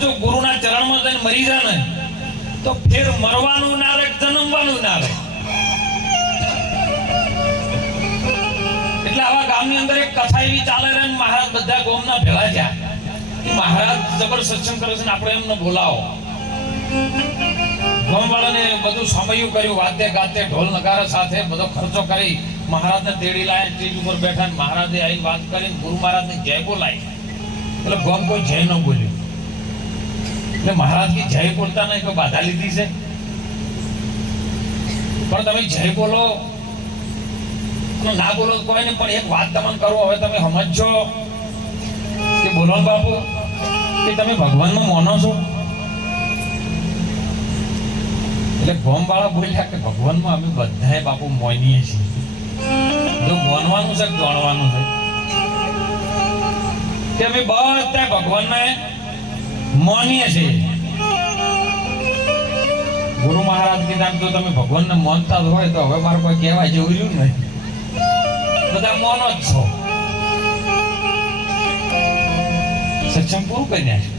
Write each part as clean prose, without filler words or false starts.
જો ગુરુના ચરણમાં જઈને મરી જાય ને તો ફેર મરવાનું ના રહે, જન્મવાનું ના રહે. એટલે આવા ગામની અંદર એક કથા એવી ચાલે રહે, મહારાજ બધા ગામના ભેળા થયા કે મહારાજ જબર સત્સંગ કરે છે ને આપણે એમને બોલાવો. ગામવાળાને બધું સમયું કર્યું, વાતે ગાતે ઢોલ નગારા સાથે બધો ખર્ચો કરી મહારાજને તેડી લાયા, સ્ટેજ ઉપર બેઠા. મહારાજે આવી વાત કરીને ગુરુ મહારાજને જય બોલાય. એટલે ગામ કોઈ જય ન બોલ્યું. એટલે મહારાજ की જય બોલતા નહીં તો બાધા લીધી છે, પણ તમે જય બોલો ના બોલો કોઈ નહીં. પણ એક વાત તમને કરો, હવે તમે સમજો કે બોલો બાપુ કે તમે ભગવાનનું માનો છો? એટલે ગોમવાળા બોલ્યા કે ભગવાનમાં અમે બધાએ બાપુ માનીએ છીએ. જો માનવાનું છે જાણવાનું છે કે અમે બધા ભગવાનને માનીએ છીએ. ગુરુ મહારાજ કીધા જો તમે ભગવાનને માનતા હોય તો હવે મારે કોઈ કહેવાય જેવું રહ્યું નહીં, બધા માનો જ છો. સત્સંગ પૂરું કરી નાખે.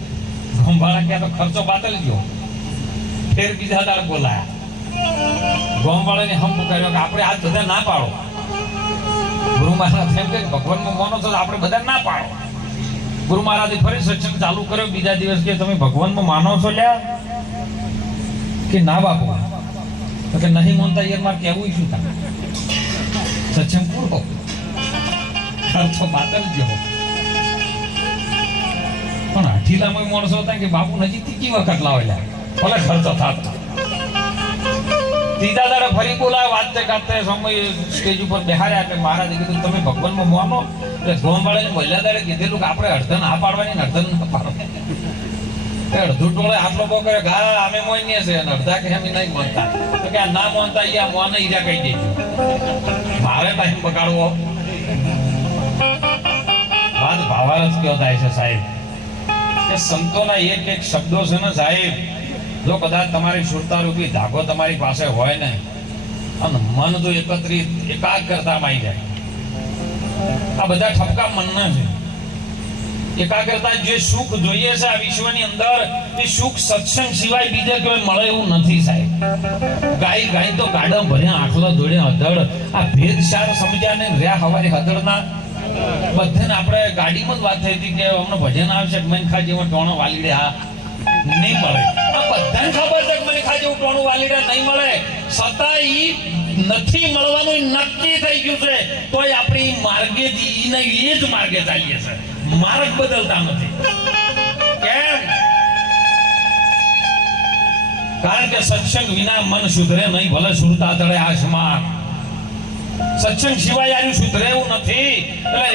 ગોમવાળા ક્યાં તો ખર્ચો બાતલ ગયો, ફેર બીજા દાડ બોલાયા. ગોમવાળાને હમ કર્યો કે આપણે આજ બધા ના પાડો. ગુરુ મહારાજ એમ કે ભગવાનમાં માનો છો આપણે બધા ના પાડો. ગુરુ મહારાજે ફરી સત્સંગ ચાલુ કર્યો. બીજા દિવસ કે તમે ભગવાનમાં માનો છો લ્યા? કે ના બાપુ. તો કે નહીં માનતા યાર મારે કહેવું શું થાય? સત્સંગ પૂરો, ખર્ચો બાતલ ગયો. પણ આઠીલામાં માણસો હતા કે બાપુ નજીકથી કી વખત લાવેલા ભલે ખર્ચો થતો. ત્રીજા દાડે ફરી બોલાય, વાતે ગાતે સમય સ્ટેજ ઉપર બેહાડ્યા કે મહારાજે કીધું તમે ભગવાનમાં માનો. એટલે ગોમવાળાને પહેલા દાડે કીધેલું કે આપણે અડધન હા પાડવાની ને અડધન ના પાડવાની. અડધું ટોળે આટલો બહુ કરે કે હા અમે માનીએ છીએ, અને અડધા કે અમે નહીં માનતા. તો કે આ ના માનતા યા મોને ઈજા કહી દેજો, મારે ટાઈમ બગાડવો. વાત ભાવાર જ કયો થાય છે સાહેબ કે સંતોના એક એક શબ્દો છે ને સાહેબ, જો કદાચ તમારી સુરતા રૂપી ધાગો તમારી પાસે હોય ને અને મન જો એકત્રિત એકાગ્રતામાં આવી જાય, આ બધા ઠપકા મનના છે. એકાગ્રતા જે સુખ જોઈએ છે આ વિશ્વની અંદર, એ સુખ સત્સંગ સિવાય બીજે કોઈ મળે એવું નથી સાહેબ. ગાય તો ગાડા ભર્યા, આખલા દોડ્યા હદળ. આ ભેદ સાર સમજ્યા ને રહ્યા હવારી હદળના બધાને. આપણે ગાડીમાં જ વાત થઈ હતી કે અમને ભજન આવશે મનખા જેવો ટોણો વાલીડે હા નહીં મળે. આ બધાને ખબર છે કે મનખા જેવું ટોણું વાલીડે નહીં મળે, છતાં ઈ નથી મળવાનું નક્કી થઈ ગયું છે. તોય આપણી માર્ગે એ જ માર્ગે ચાલીએ છે, માર્ગ બદલતા નથી. કેમ? કારણ કે સત્સંગ વિના મન સુધરે નહીં, ભલે સુરતા તળે આસમાન. સત્સંગ સિવાય આનું સુધરે એવું નથી.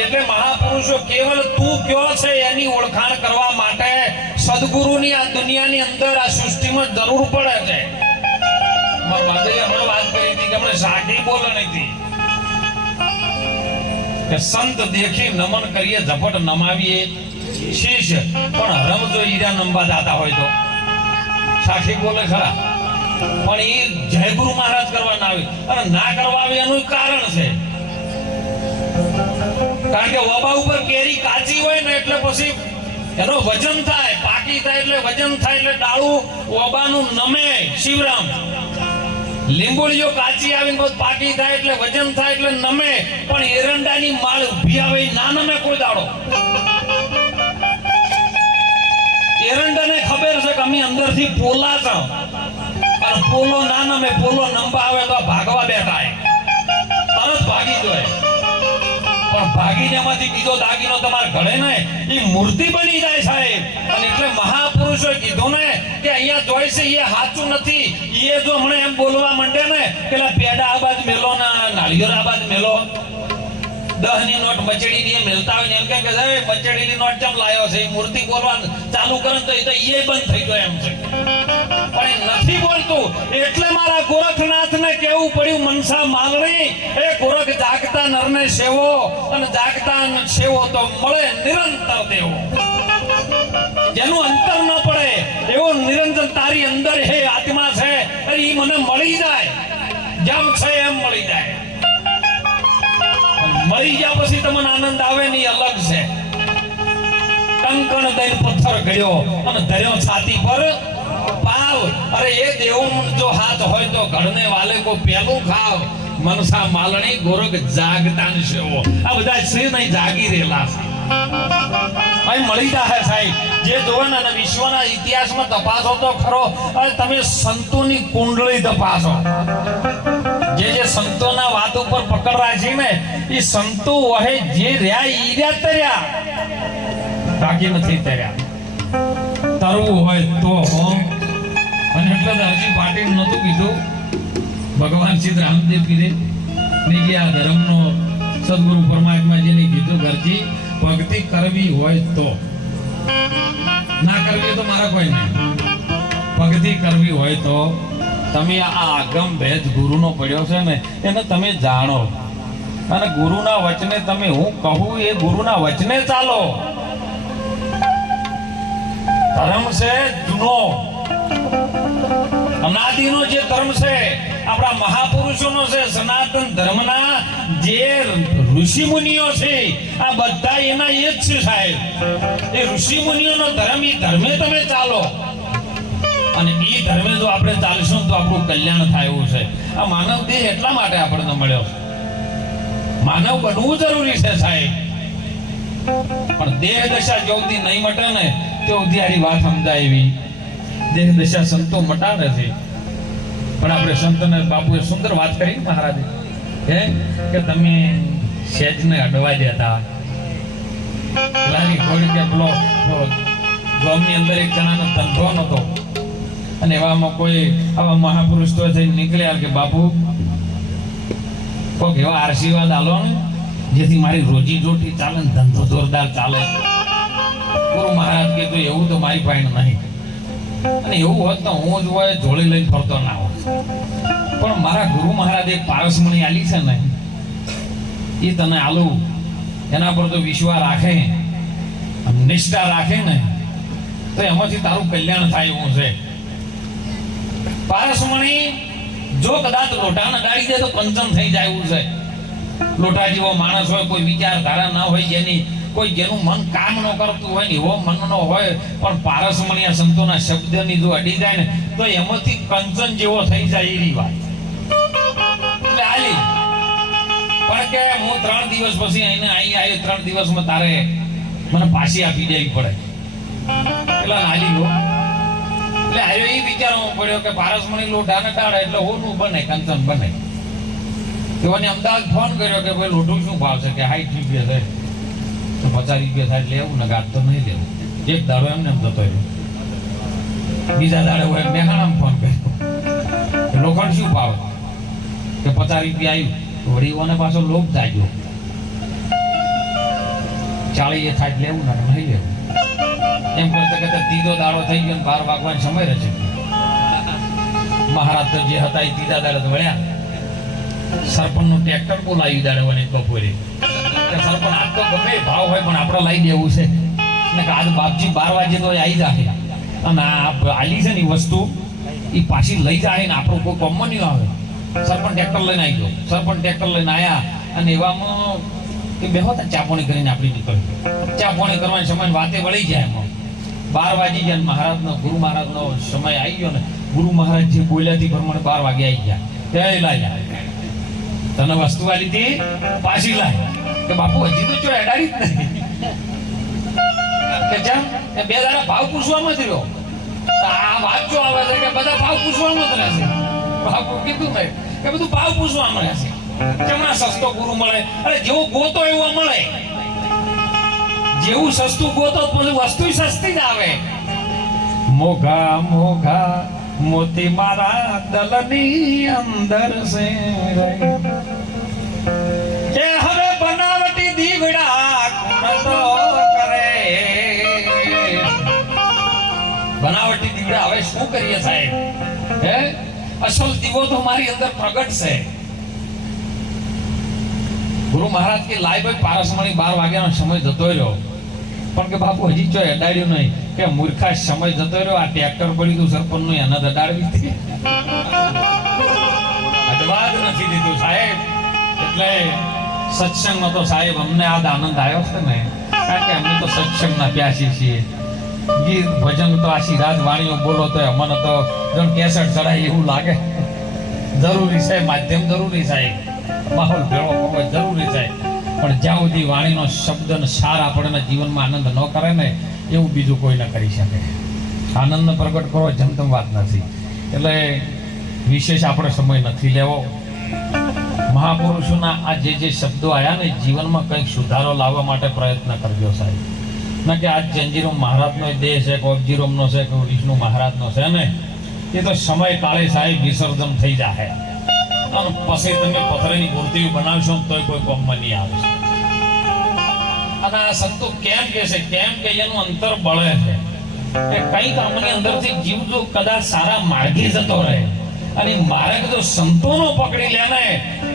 એટલે મહાપુરુષો કેવલ તું કયો છે એની ઓળખાણ કરવા માટે સદગુરુની આ દુનિયાની અંદર આ સૃષ્ટિમાં જરૂર પડે છે. મારા બાદે હમણાં વાત કરી હતી કે હમણાં સાખી બોલે નથી કે સંત દેખી નમન કરીએ ઝપટ નમાવીએ શીશ, પણ હરમ જો હીરા નંબા દાતા હોય તો સાખી બોલે ખરા, પણ એ જય ગુરુ મહારાજ કરવા ના આવે. અને ના કરવા આવે એનું કારણ છે, કારણ કે ઓબા ઉપર કેરી કાચી હોય ને એટલે પછી એનો વજન થાય, પાકી થાય એટલે વજન થાય, એટલે ડાળું ઓબાનું નમે. શિવરામ લીંબોળીઓ કાચી આવીને બહુ પાકી થાય એટલે વજન થાય એટલે નમે, પણ એરંડાની માળ ઊભી આવે ના નમે કોઈ દાડો. એરંડાને ખબર છે કે અમે અંદરથી પોલા છે, અને પોલો ના નમે, પોલો નંબા આવે તો ભાગવા બેઠા તરત ભાગી જાય. પણ ભાગીને એમાંથી બીજો દાગીનો તમારે ઘડે ને એ મૂર્તિ બની જાય સાહેબ. અને એટલે મહાપુરુષોએ કીધું ને કે અહીંયા જોઈ છે એ સાચું નથી. એ જો હમણાં એમ બોલવા માંડે ને પેલા પેડા આ બાજુ મેલો ના નાળિયેર આ બાજુ મેલો, 10 ની નોટ મચડીની મેલતા હોય ને એમ કે મચડીની નોટ કેમ લાયો છે, એ મૂર્તિ બોલવા ચાલુ કરે તો એ બંધ થઈ જાય એમ છે. પણ નથી બોલતું. એટલે મારા ગોરખનાથને કેવું પડ્યું મનસા માલણી, એ ગોરખ જાગતા નરને સેવો, અને જાગતા સેવો તો મળે નિરંતર દેવો. જેનું અંતર ન પડે એવો નિરંતર તારી અંદર હે આત્મા છે, અને એ મને મળી જાય, જેમ છે એમ મળી જાય. મળી ગયા પછી તમને આનંદ આવે ને અલગ છે. કંકણ દઈને પથ્થર ઘડ્યો અને ધર્યો છાતી પર પાવ. અરે એ દેવ જો હાથ હોય તો ઘડને વાલે કો પેલું ખાવ. મનસા માલણી ગોરખ જાગતાન સેવો. આ બધા શ્રી નહીં જાગી રહેલા છે. અહીં મળી જાય સાહેબ. જે જોવે ને વિશ્વના ઇતિહાસમાં તપાસો તો ખરો. અને તમે સંતોની કુંડળી તપાસો. જે સંતોના વાત ઉપર પકડવા છે ને એ સંતો વહે જે રહ્યા ઈ રહ્યા તર્યા, બાકી નથી તર્યા. તરવું હોય તો અને એટલે હજી પાટીલ નતું કીધું ભગવાન શ્રી રામદેવ પીરે ને જે આ ધર્મનો સદગુરુ પરમાત્માજીને કીધું ઘરજી ભક્તિ કરવી હોય તો, ના કરવી તો મારા કોઈ નહીં. ભક્તિ કરવી હોય તો તમે આ આગમ ભેદ ગુરુનો પડ્યો છે ને એને તમે જાણો અને ગુરુના વચને તમે હું કહું એ ગુરુના વચને ચાલો. ધર્મ છે જૂનો અનાદિનો જે ધર્મ છે આપણા મહાપુરુષોનો છે. સનાતન ધર્મના જે ઋષિ મુનિઓ છે આ બધા એના એ જ છે સાહેબ. એ ઋષિ મુનિઓનો ધર્મ એ ધર્મે તમે ચાલો અને એ ધર્મે જો આપણે ચાલશું તો આપણું કલ્યાણ થાય એવું છે. આ માનવ દેહ એટલા માટે આપણને મળ્યો છે. માનવ બનવું જરૂરી છે સાહેબ, પણ દેહ દશા જ્યોતિ નહીં મટે ને તે ઉદ્યારી વાત સમજાય એવી. દેહ દશા સંતો મટાડે છે, પણ આપણે સંતને બાપુએ સુંદર વાત કરી મહારાજે કે તમે સેજને અડવા દેતા. પેલાની ઘોડી કે પેલો ગામની અંદર એક જણાનો ધંધો નતો અને એવામાં કોઈ આવા મહાપુરુષ તો થઈ નીકળ્યા કે બાપુ કોઈક એવા આશીર્વાદ આલો ને જેથી મારી રોજી રોટી ચાલે ને ધંધો જોરદાર ચાલે. ગુરુ મહારાજ કે તો એવું તો મારી પાસે નહીં, અને એવું હોત તો હું જ હોય જોડી લઈને ફરતો ના હોત. પણ મારા ગુરુ મહારાજ એક પારસમણી આલી છે ને એ તને આલું. એના પર તો વિશ્વાસ રાખે નિષ્ઠા રાખે ને તો એમાંથી તારું કલ્યાણ થાય એવું છે. પારસમણી જો કદાચ લોટાને ગાડી દે તો કંચન થઈ જાય એવું છે. લોટા જેવો માણસ હોય, કોઈ વિચારધારા ના હોય, જેનું મન કામ ન કરતું હોય ને એવો મન નો હોય, પણ પારસમણી આ સંતોના શબ્દની જો અડી જાય ને તો એમાંથી કંચન જેવો થઈ જાય એવી વાત. એટલે આલી પણ કે હું 3 દિવસ પછી અહીં આવ્યો, 3 દિવસમાં તારે મને પાછી આપી દેવી પડે. પેલા આલી ગયો એટલે આવ્યો એ વિચારવો પડ્યો કે પારસમણી લોઢા ને ટાળે એટલે હોનું બને, કંચન બને. તેઓને અમદાવાદ ફોન કર્યો કે ભાઈ લોઢું શું ભાવ છે? કે 60 રૂપિયા છે. તો 50 રૂપિયા થાય લેવું ને ગાત તો નહીં લેવું. એક દાડો એમને એમ જતો રહ્યો. બીજા દાડે હોય મહેસાણામાં ફોન કર્યો લોખંડ શું ભાવ? કે 50 રૂપિયા આવ્યું. વડીઓને પાછો લોભ જાગ્યો. 40 થાય લેવું ને નહીં લેવું. એમ કરતા કરતા ત્રીજો દાડો થઈ ગયો, 12 વાગવાનો સમય રહે છે. મહારાજ તો જે હતા એ ત્રીજા દાડે વળ્યા. સરપંચનું ટ્રેક્ટર બોલાવી દાડે બપોરે સરપંચ આજ તો ગમે ભાવ હોય પણ આપણે લઈ દેવું છે ને કે આજ બાપજી 12 વાગે તો આવી જાય અને આ આલી છે ને વસ્તુ એ પાછી લઈ જાય ને આપણું કોઈ કોમમાં નહીં આવે. સરપંચ ટ્રેક્ટર લઈને આવી ગયો. સરપંચ ટ્રેક્ટર લઈને આવ્યા અને એવામાં કે બેહો ચા પાણી કરીને આપણી નીકળી. ચા પાણી કરવાનો સમય વાતે વળી જાય. એમાં 12 વાગી ગયા. મહારાજનો ગુરુ મહારાજનો સમય આવી ગયો ને ગુરુ મહારાજ જે બોલ્યાથી પ્રમાણે 12 વાગે આવી ગયા. તે લાય તને વસ્તુ આલી હતી પાછી લાય. કે બાપુ હજી તો જો એડાડી જ નથી. કે જેમ 2 દાડા ભાવ પૂછવામાં જ રહ્યો. આ વાત જો આવે છે કે બધા ભાવ પૂછવામાં જ રહેશે. બાપુ કીધું મેં કે બધું ભાવ પૂછવામાં રહેશે. કેમના સસ્તો ગુરુ મળે? અરે જેવું ગોતો એવું મળે. જેવું સસ્તું ગોતો પછી વસ્તુ સસ્તી જ આવે. મોઘા મોઘા મોતી મારા દલની અંદર છે કે હવે બનાવટી દીવડા તો કરે. બનાવટી દીવડા હવે શું કરીએ સાહેબ? હે અસલ દીવો તો મારી અંદર પ્રગટ છે. ગુરુ મહારાજ કે લાય ભાઈ પારસમણી 12 વાગ્યાનો સમય જતો રહ્યો. પણ કે બાપુ હજી જો અડાડ્યું નહીં. કે મૂર્ખા સમય જતો રહ્યો. આ ટ્રેક્ટર પડી ગયું સરપંચ નું એને અડાડવી હતી. અડવા જ નથી દીધું સાહેબ. એટલે સત્સંગમાં તો સાહેબ અમને આજ આનંદ આવ્યો છે ને કારણ કે અમે તો સત્સંગના પ્યાસી છીએ. ગીત ભજન તો આશી રાત વાણીઓ બોલો તો અમને તો જણ કેસેટ ચડાય એવું લાગે. જરૂરી છે, માધ્યમ જરૂરી છે, માહોલ ભેળો કરવો જરૂરી છે, પણ જ્યાં સુધી વાણીનો શબ્દ ને સાર આપણને જીવનમાં આનંદ ન કરે ને એવું બીજું કોઈ ન કરી શકે. આનંદ પ્રગટ કરવો જમતમ વાત નથી. એટલે વિશેષ આપણે સમય નથી લેવો. મહાપુરુષોના આ જે શબ્દો આવ્યા ને જીવનમાં કંઈક સુધારો લાવવા માટે પ્રયત્ન કરજો સાહેબ. ના કે આ જંજીરોમ મહારાજનો દેહ છે, કોબજીરોમનો છે, કે વિષ્ણુ મહારાજનો છે ને, એ તો સમય કાળે સાહેબ વિસર્જન થઈ જાય. અને પછી તમે પથ્થરની મૂર્તિઓ બનાવશો તોય કોઈ કોમમાં નહીં આવશે. અને આ સંતો કેમ કે છે, કેમ કે એનું અંતર બળે છે કે કંઈક અમને અંદરથી જીવ જો કદાચ સારા માર્ગે જતો રહે અને માર્ગ જો સંતોનો પકડી લે ને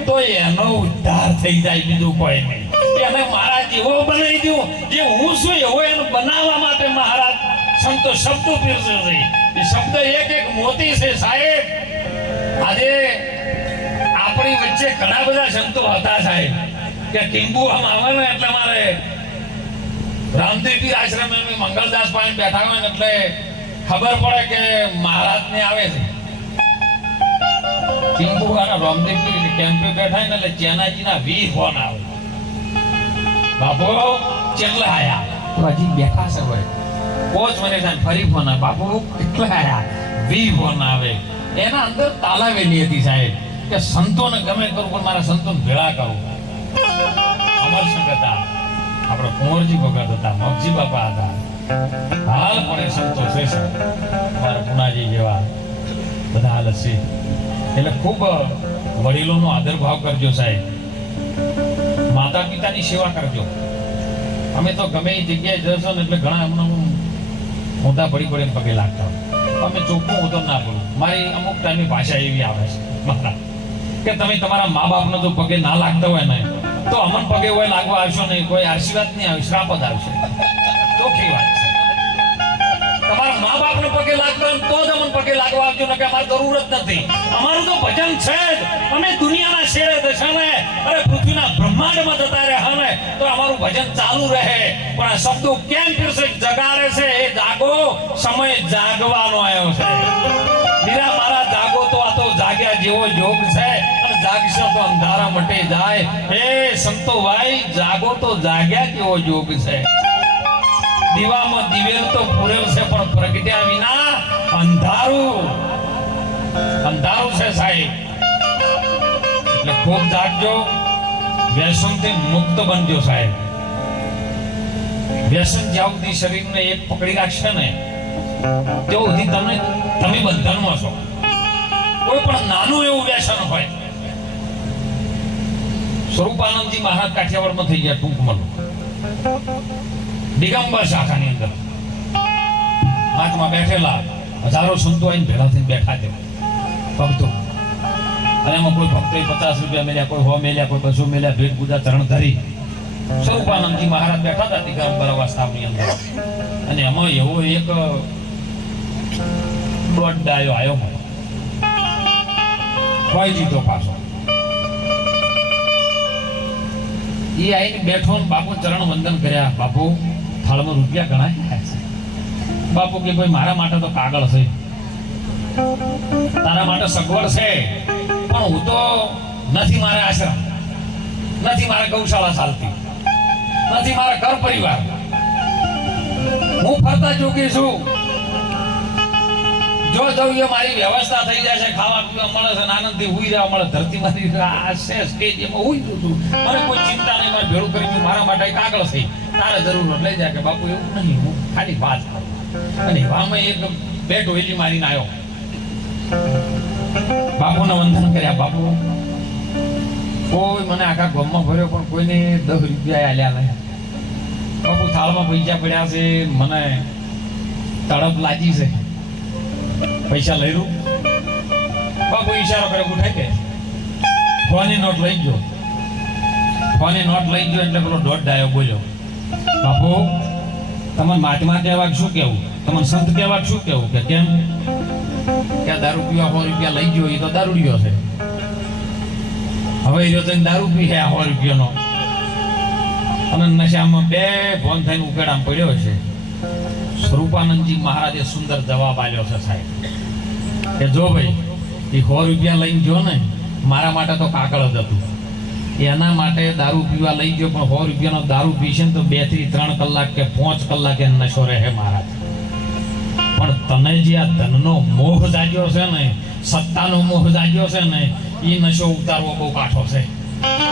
તો એનો ઉદ્ધાર થઈ જાય, બીજું કોઈ નહીં. એને મારા જેવો બનાવી દઉં, જે હું છું એવો એને બનાવવા માટે મહારાજ સંતો શબ્દો પીરસે છે. એ શબ્દ એક એક મોતી છે સાહેબ. આજે આપણી વચ્ચે ઘણા બધા સંતો હતા સાહેબ કે ટીંબુ આમ આવે ને એટલે મારે રામદેવપીર આશ્રમ મંગળદાસ પાસે બેઠા હોય ને એટલે ખબર પડે કે મહારાજ ને આવે છે. ટીંબુ અને રામદેવપીર કેમ્પે બેઠા ને એટલે ચેનાજીના 20 ફોન આવે. બાપુ કેટલા આયા? તો હજી બેઠા છે ભાઈ. 5 મિનિટ થાય ફરી ફોન આવે. બાપુ કેટલા આયા? 20 ફોન આવે. એના અંદર તાલાવેલી હતી સાહેબ કે સંતોને ગમે કરું પણ મારા સંતોને ભેળા કરું. અમરસિંહ હતા, આપણે કુંવરજી ભગત હતા, મગજી બાપા હતા, હાલ પણ એ સંતો છે મારા પુનાજી જેવા બધા હાલ છે. એટલે ખૂબ વડીલોનો આદર ભાવ કરજો સાહેબ. માતા પિતાની સેવા કરજો. અમે તો ગમે એ જગ્યાએ જશો ને એટલે ઘણા અમને મોટા પડી પડીને પગે લાગતા. અમે ચોખ્ખું હું તો ના બોલું. મારી અમુક ટાઈમે ભાષા એવી આવે છે કે તમે તમારા મા બાપને તો પગે ના લાગતા હોય ને તો અમન પગે હોય લાગવા આવશો નહીં, કોઈ આશીર્વાદ નહીં આવે, શ્રાપ જ આવશે. ચોખ્ખી વાત છે. તમારા મા બાપને પગે લાગતા તો જ અમન પગે લાગવા આવજો, ને કે અમારે જરૂર જ નથી. અમારું તો ભજન છે જ. અમે દુનિયાના છેડે છે ને, અરે પૃથ્વીના બ્રહ્માંડમાં જતા રહ્યા ને તો અમારું ભજન ચાલુ રહે. પણ આ શબ્દો કેમ ફિરશે જગાડે છે? એ જાગો, સમય જાગવાનો આવ્યો છે. મીરા મારા જાગો તો આ તો જાગ્યા જેવો યોગ છે, અને જાગશો તો અંધારા મટે જાય. એ સંતો ભાઈ જાગો તો જાગ્યા કેવો યોગ છે. દીવામાં દિવેલ તો પૂરેલ છે પણ પ્રગટ્યા વિના અંધારું અંધારું છે સાહેબ. એટલે ખૂબ જાગજો, વ્યસનથી મુક્ત બનજો સાહેબ. વ્યસન જ્યાં સુધી શરીરને એક પકડી રાખશે ને ત્યાં સુધી તમે બંધનમાં છો. કોઈ પણ નાનું એવું વ્યસન હોય. સ્વરૂપાનંદજી મહારાજ કાઠિયાવાડમાં થઈ ગયા ટૂંકમાં દિગંબર શાખાની અંદર હાથમાં બેઠેલા હજારો સંતો આવીને ભેળા થઈને બેઠા છે ભક્તો. અને એમાં કોઈ ભક્તોએ 50 રૂપિયા મેલ્યા, કોઈ 100 મેલ્યા, કોઈ 200 મેલ્યા, ભેટ પૂજા ચરણ ધરી સ્વરૂપાનંદજી મહારાજ બેઠા હતા દિગંબર અવસ્થાની અંદર. અને એમાં એવો એક દોઢ ડાયો આવ્યો, કોઈ જીતો પાછો. એ આવીને બેઠો ને બાપુ ચરણ વંદન કર્યા. બાપુ થાળમાં રૂપિયા ઘણા છે. બાપુ કે ભાઈ મારા માટે તો કાગળ છે, તારા માટે સગવડ છે, પણ હું તો નથી. મારે આશ્રમ નથી, મારે ગૌશાળા ચાલતી નથી, મારા ઘર પરિવાર, હું ફરતા જોગી છું. જો જવું એ મારી વ્યવસ્થા થઈ જાય છે, ખાવા પીવા મળે છે, આનંદથી હુઈ જવા મળે. ધરતી માંથી આ છે સ્ટેજ એમાં હુઈ જઉં છું. મને કોઈ ચિંતા નહીં, મારે ભેળું કરી મારા માટે કાગળ છે, તારે જરૂર લઈ જાય. કે બાપુ એવું નહીં, હું ખાલી વાત કરું. અને એવામાં એક બે ટોયલી મારીને આવ્યો. બાપુને વંદન કર્યા. બાપુ કોઈ મને આખા ગામમાં ભર્યો પણ કોઈને 10 રૂપિયા આલ્યા નહીં. બાપુ થાળમાં પૈસા પડ્યા છે, મને તડપ લાગી છે, પૈસા લઈ લઉં. બાપુ ઈશારો કરે ઉઠાઈ કે ફોની નોટ લઈ ગયો. ફોની નોટ લઈ ગયો એટલે પેલો દોઢ ડાયો બોલ્યો, બાપુ તમને મહાત્મા કહેવા શું કેવું, તમને સંત કહેવા શું કેવું? કે કેમ? કે દારૂ પીવા 100 રૂપિયા લઈ ગયો, એ તો દારૂડિયો છે. હવે એ તો દારૂ પી 100 રૂપિયાનો. અને નશામાં બે ભોન થઈને ઉકેડામાં પડ્યો છે. સ્વરૂપાનંદજી મહારાજે સુંદર જવાબ આપ્યો છે સાહેબ કે જો ભાઈ એ 100 રૂપિયા લઈને જો ને, મારા માટે તો કાકળ જ હતું, એના માટે દારૂ પીવા લઈ ગયો, પણ 100 રૂપિયાનો દારૂ પીશે ને તો 2 થી 3 કલાક કે 5 કલાક એ નશો રહે મહારાજ. પણ તને જે આ ધનનો મોહ જાગ્યો છે ને, સત્તાનો મોહ જાગ્યો છે ને, એ નશો ઉતારવો બહુ કાઠો છે.